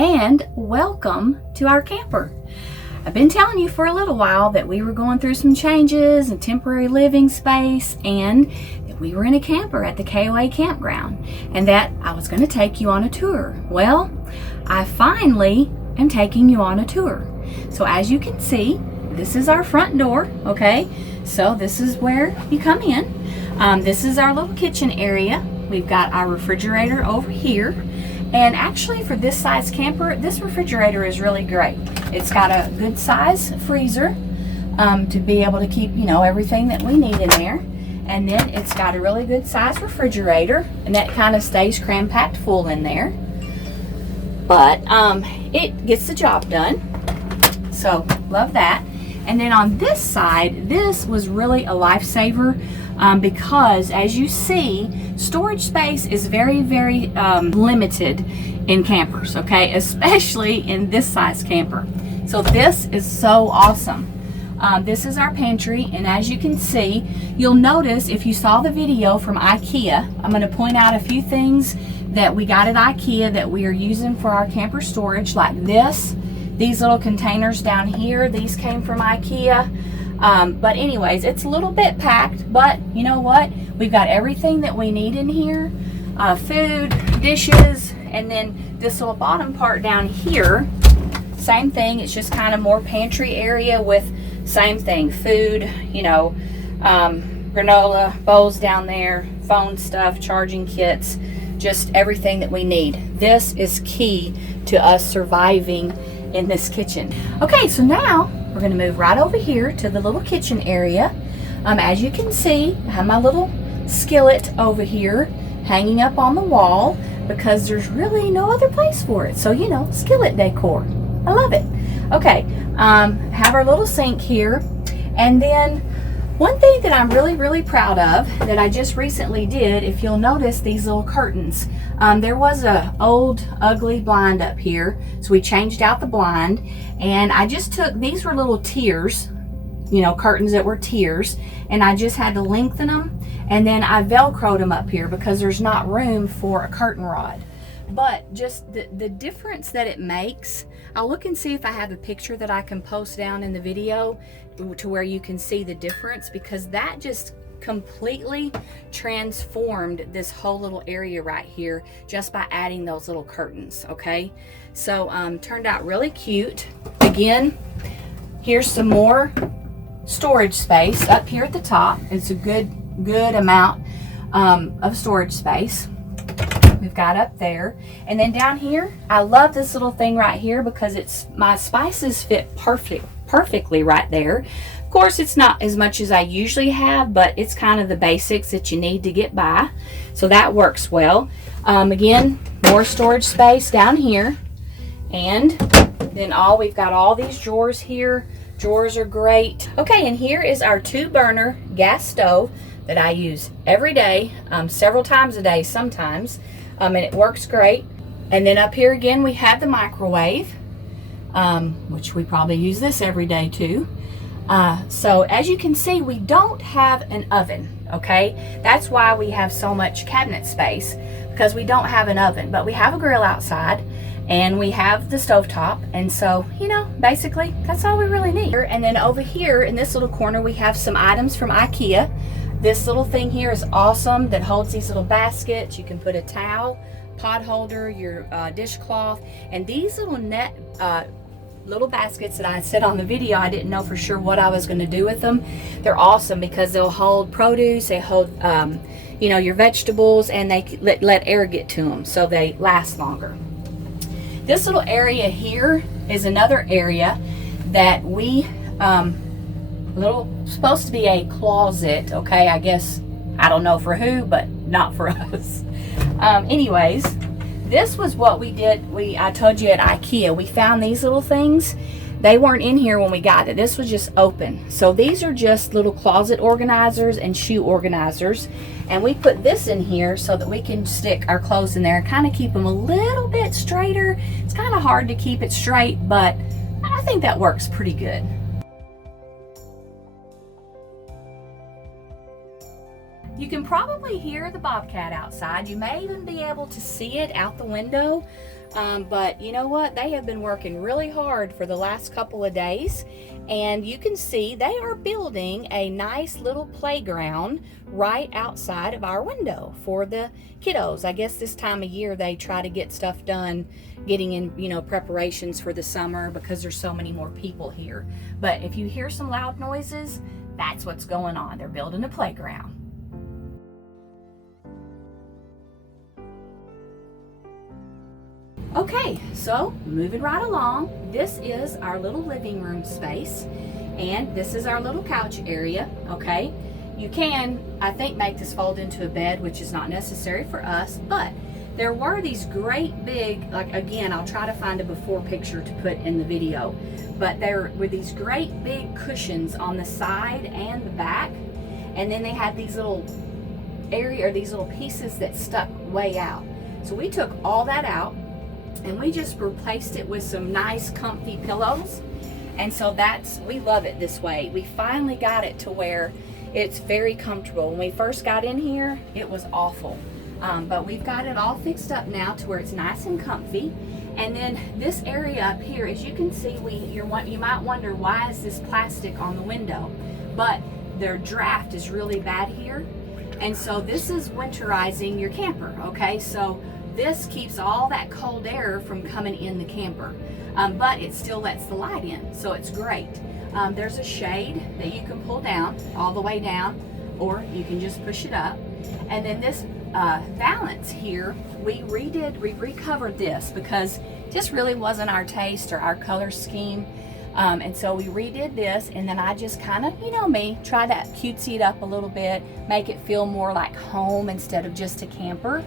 and welcome to our camper. I've been telling you for a little while that we were going through some changes and temporary living space, and that we were in a camper at the KOA campground, and that I was going to take you on a tour. Well, I finally am taking you on a tour. So as you can see, this is our front door, okay? So this is where you come in. This is our little kitchen area. We've got our refrigerator over here. And actually for this size camper, this refrigerator is really great. It's got a good size freezer to be able to keep, everything that we need in there. And then it's got a really good size refrigerator, and that kind of stays cram-packed full in there. But it gets the job done. So love that. And then on this side, this was really a lifesaver because as you see, storage space is very, very limited in campers, okay? Especially in this size camper. So this is so awesome. This is our pantry, and as you can see, you'll notice if you saw the video from IKEA, I'm going to point out a few things that we got at IKEA that we are using for our camper storage, like this. These little containers down here, these came from IKEA. But anyways, it's a little bit packed, but you know what? We've got everything that we need in here. Food, dishes, and then this little bottom part down here, same thing. It's just kind of more pantry area with same thing. Food, granola, bowls down there, phone stuff, charging kits, just everything that we need. This is key to us surviving in this kitchen. Okay, so now we're going to move right over here to the little kitchen area. As you can see, I have my little skillet over here hanging up on the wall because there's really no other place for it. So, skillet decor. I love it. Okay, have our little sink here. And then one thing that I'm really, really proud of that I just recently did, if you'll notice these little curtains. There was a old ugly blind up here, so we changed out the blind, and I just took, these were little tiers, curtains that were tiers, and I just had to lengthen them, and then I velcroed them up here because there's not room for a curtain rod. But just the difference that it makes, I'll look and see if I have a picture that I can post down in the video to where you can see the difference, because that just completely transformed this whole little area right here just by adding those little curtains. Okay, so turned out really cute. Again, here's some more storage space up here at the top. It's a good amount of storage space we've got up there. And then down here, I love this little thing right here because my spices fit perfectly right there. Of course, it's not as much as I usually have, but it's kind of the basics that you need to get by. So that works well. Again, more storage space down here. And then we've got all these drawers here. Drawers are great. Okay, and here is our 2-burner gas stove that I use every day, several times a day sometimes. And it works great. And then up here again, we have the microwave, which we probably use this every day too. So as you can see, we don't have an oven, okay? That's why we have so much cabinet space, because we don't have an oven, but we have a grill outside and we have the stovetop. And so, basically that's all we really need. And then over here in this little corner, we have some items from IKEA. This little thing here is awesome that holds these little baskets. You can put a towel, pot holder, your dishcloth, and these little little baskets that I said on the video, I didn't know for sure what I was going to do with them. They're awesome because they'll hold produce, they hold your vegetables, and they let air get to them so they last longer. This little area here is another area that we supposed to be a closet, okay? I guess, I don't know for who, but not for us. Anyways, this was what we did. I told you at IKEA, we found these little things. They weren't in here when we got it. This was just open. So these are just little closet organizers and shoe organizers. And we put this in here so that we can stick our clothes in there and kind of keep them a little bit straighter. It's kind of hard to keep it straight, but I think that works pretty good. You can probably hear the bobcat outside. You may even be able to see it out the window. But you know what? They have been working really hard for the last couple of days. And you can see they are building a nice little playground right outside of our window for the kiddos. I guess this time of year they try to get stuff done, getting in, preparations for the summer because there's so many more people here. But if you hear some loud noises, that's what's going on. They're building a playground. Okay, so moving right along, this is our little living room space, and this is our little couch area, okay? You can, I think, make this fold into a bed, which is not necessary for us, but there were these great big, like again, I'll try to find a before picture to put in the video, but there were these great big cushions on the side and the back, and then they had these little these little pieces that stuck way out. So we took all that out, and we just replaced it with some nice comfy pillows. And so we love it this way. We finally got it to where it's very comfortable. When we first got in here, it was awful. But we've got it all fixed up now to where it's nice and comfy. And then this area up here, as you can see, you might wonder, why is this plastic on the window? But their draft is really bad here. And so this is winterizing your camper, okay? So this keeps all that cold air from coming in the camper, but it still lets the light in, so it's great. There's a shade that you can pull down, all the way down, or you can just push it up. And then this valance here, we recovered this because it just really wasn't our taste or our color scheme. And so we redid this, and then I just kind of, try to cutesy it up a little bit, make it feel more like home instead of just a camper.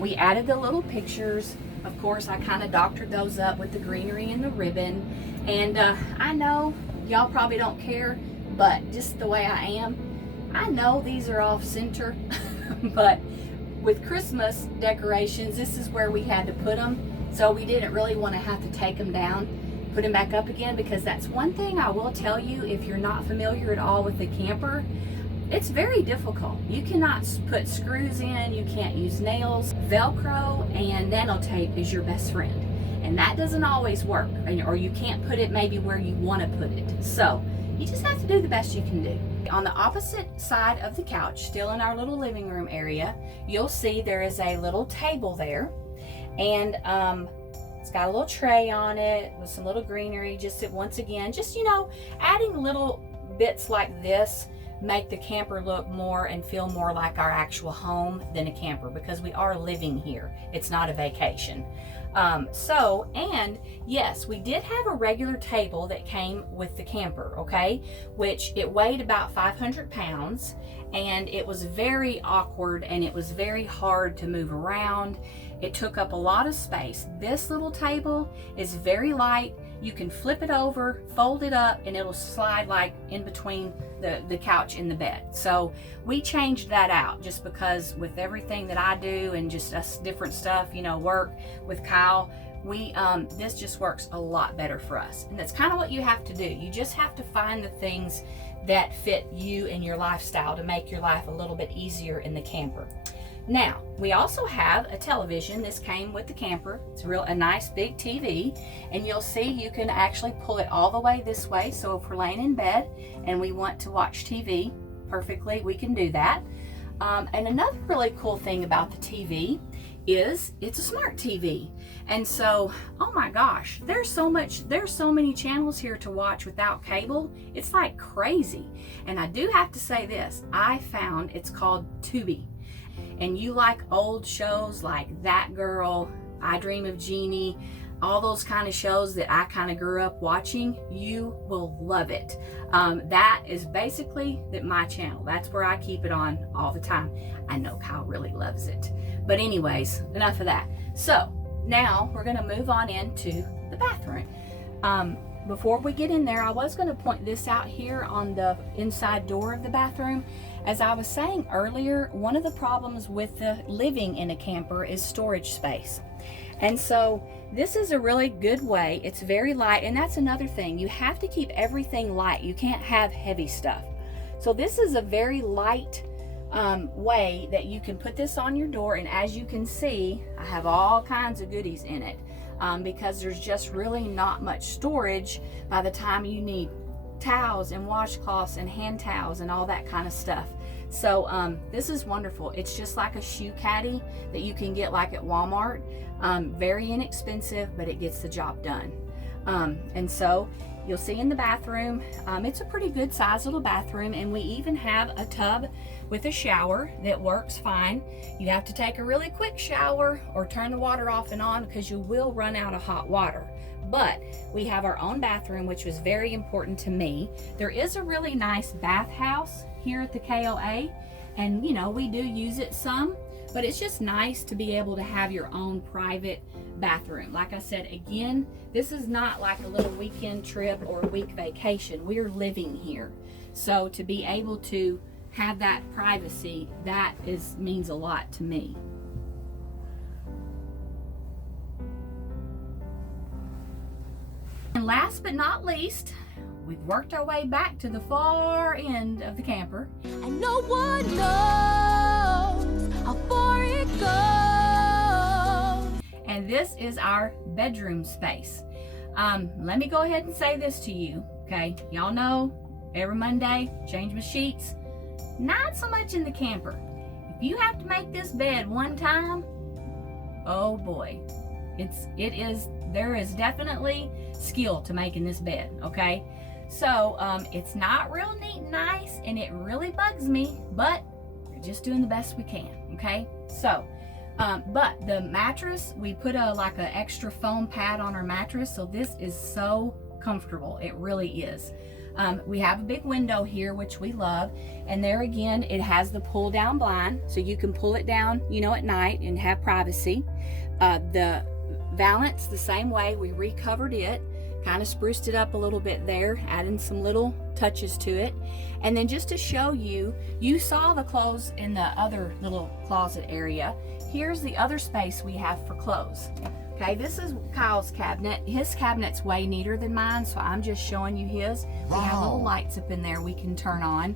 We added the little pictures. Of course, I kind of doctored those up with the greenery and the ribbon. And I know y'all probably don't care, but just the way I am, I know these are off center, but with Christmas decorations, this is where we had to put them. So we didn't really want to have to take them down, put them back up again, because that's one thing I will tell you, if you're not familiar at all with the camper, it's very difficult. You cannot put screws in, you can't use nails. Velcro and nano tape is your best friend, and that doesn't always work, or you can't put it maybe where you want to put it. So you just have to do the best you can do. On the opposite side of the couch, still in our little living room area, you'll see there is a little table there, and it's got a little tray on it with some little greenery. Once again, adding little bits like this make the camper look more and feel more like our actual home than a camper, because we are living here. It's not a vacation. And yes, we did have a regular table that came with the camper, okay, which it weighed about 500 pounds, and it was very awkward and it was very hard to move around. It took up a lot of space. This little table is very light. You can flip it over, fold it up, and it'll slide like in between the couch and the bed. So we changed that out just because with everything that I do and just us different stuff, work with Kyle, this just works a lot better for us. And that's kind of what you have to do. You just have to find the things that fit you and your lifestyle to make your life a little bit easier in the camper. Now, we also have a television. This came with the camper. It's a nice big TV, and you'll see you can actually pull it all the way this way. So if we're laying in bed and we want to watch TV perfectly, we can do that. And another really cool thing about the TV is it's a smart TV. And so, oh my gosh, there's so many channels here to watch without cable. It's like crazy. And I do have to say this, I found it's called Tubi. And you like old shows like That Girl, I Dream of Jeannie, all those kind of shows that I kind of grew up watching, you will love it. That is basically my channel. That's where I keep it on all the time. I know Kyle really loves it. But anyways, enough of that. So now we're going to move on into the bathroom. Before we get in there, I was going to point this out here on the inside door of the bathroom. As I was saying earlier, one of the problems with living in a camper is storage space. And so this is a really good way. It's very light, and that's another thing. You have to keep everything light. You can't have heavy stuff. So this is a very light way that you can put this on your door. And as you can see, I have all kinds of goodies in it, because there's just really not much storage by the time you need towels and washcloths and hand towels and all that kind of stuff. So this is wonderful. It's just like a shoe caddy that you can get like at Walmart. Very inexpensive, but it gets the job done. And so you'll see in the bathroom, it's a pretty good size little bathroom, and we even have a tub with a shower that works fine. You have to take a really quick shower or turn the water off and on, because you will run out of hot water. But we have our own bathroom, which was very important to me. There is a really nice bathhouse here at the KOA, and you know, we do use it some, but it's just nice to be able to have your own private bathroom. Like I said, again, this is not like a little weekend trip or week vacation. We're living here. So to be able to have that privacy, that means a lot to me. And last but not least, we've worked our way back to the far end of the camper. And no one knows how far it goes. And this is our bedroom space. Let me go ahead and say this to you, okay? Y'all know every Monday, change my sheets. Not so much in the camper. If you have to make this bed one time, oh boy, there is definitely skill to making this bed, okay? So it's not real neat and nice, and it really bugs me, but we're just doing the best we can, okay? So, but the mattress, we put like an extra foam pad on our mattress, so this is so comfortable. It really is. We have a big window here, which we love, and there again, it has the pull down blind, so you can pull it down, you know, at night and have privacy. The valance, the same way, we recovered it, kind of spruced it up a little bit there, adding some little touches to it. And then just to show you, you saw the clothes in the other little closet area. Here's the other space we have for clothes. Okay, this is Kyle's cabinet. His cabinet's way neater than mine, so I'm just showing you his. We have little lights up in there we can turn on.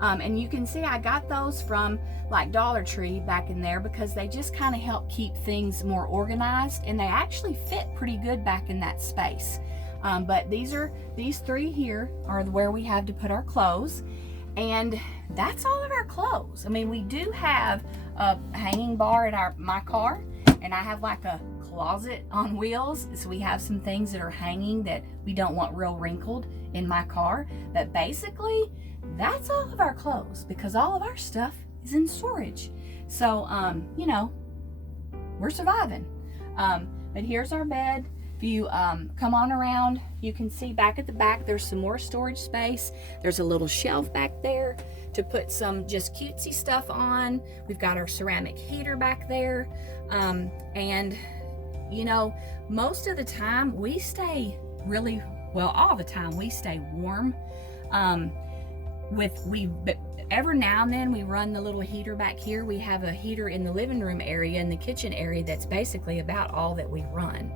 And you can see I got those from like Dollar Tree back in there, because they just kind of help keep things more organized, and they actually fit pretty good back in that space. But these three here are where we have to put our clothes, and that's all of our clothes. I mean, we do have a hanging bar at my car, and I have like a closet on wheels, so we have some things that are hanging that we don't want real wrinkled in my car. But basically, that's all of our clothes, because all of our stuff is in storage. So you know, we're surviving. But here's our bed. If you come on around, you can see back at the back there's some more storage space. There's a little shelf back there to put some just cutesy stuff on. We've got our ceramic heater back there. And you know, most of the time we stay really well, all the time we stay warm. Every now and then we run the little heater back here. We have a heater in the living room area and the kitchen area. That's basically about all that we run.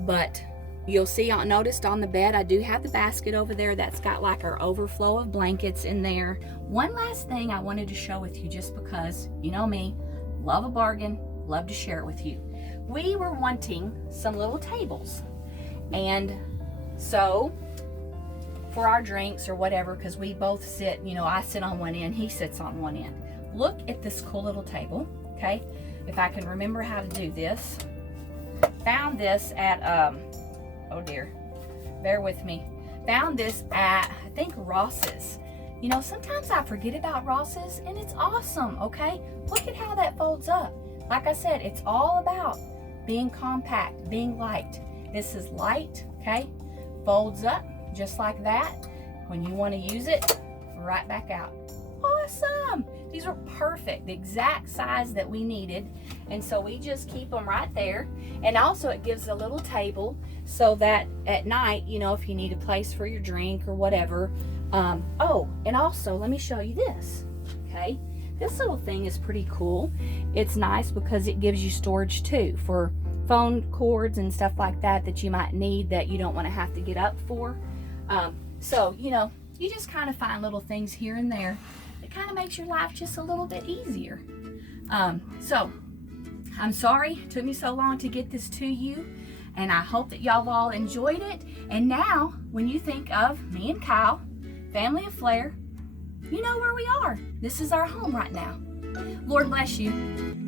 But you'll see, noticed on the bed, I do have the basket over there that's got like our overflow of blankets in there. One last thing I wanted to show with you, just because, you know me, love a bargain, love to share it with you. We were wanting some little tables, and so for our drinks or whatever, because we both sit, you know, I sit on one end, he sits on one end. Look at this cool little table, okay? If I can remember how to do this. Found this at, oh dear, bear with me. Found this at, I think, Ross's. You know, sometimes I forget about Ross's, and it's awesome, okay? Look at how that folds up. Like I said, it's all about being compact, being light. This is light, okay? Folds up just like that. When you want to use it, right back out. Awesome! These are perfect, the exact size that we needed. And so we just keep them right there. And also it gives a little table so that at night, you know, if you need a place for your drink or whatever. Oh, and also let me show you this, okay? This little thing is pretty cool. It's nice because it gives you storage too for phone cords and stuff like that that you might need that you don't want to have to get up for. So, you know, You just kind of find little things here and there that kind of makes your life just a little bit easier. So I'm sorry it took me so long to get this to you, and I hope that y'all all enjoyed it. And now, when you think of me and Kyle, Family of Flair, you know where we are. This is our home right now. Lord bless you.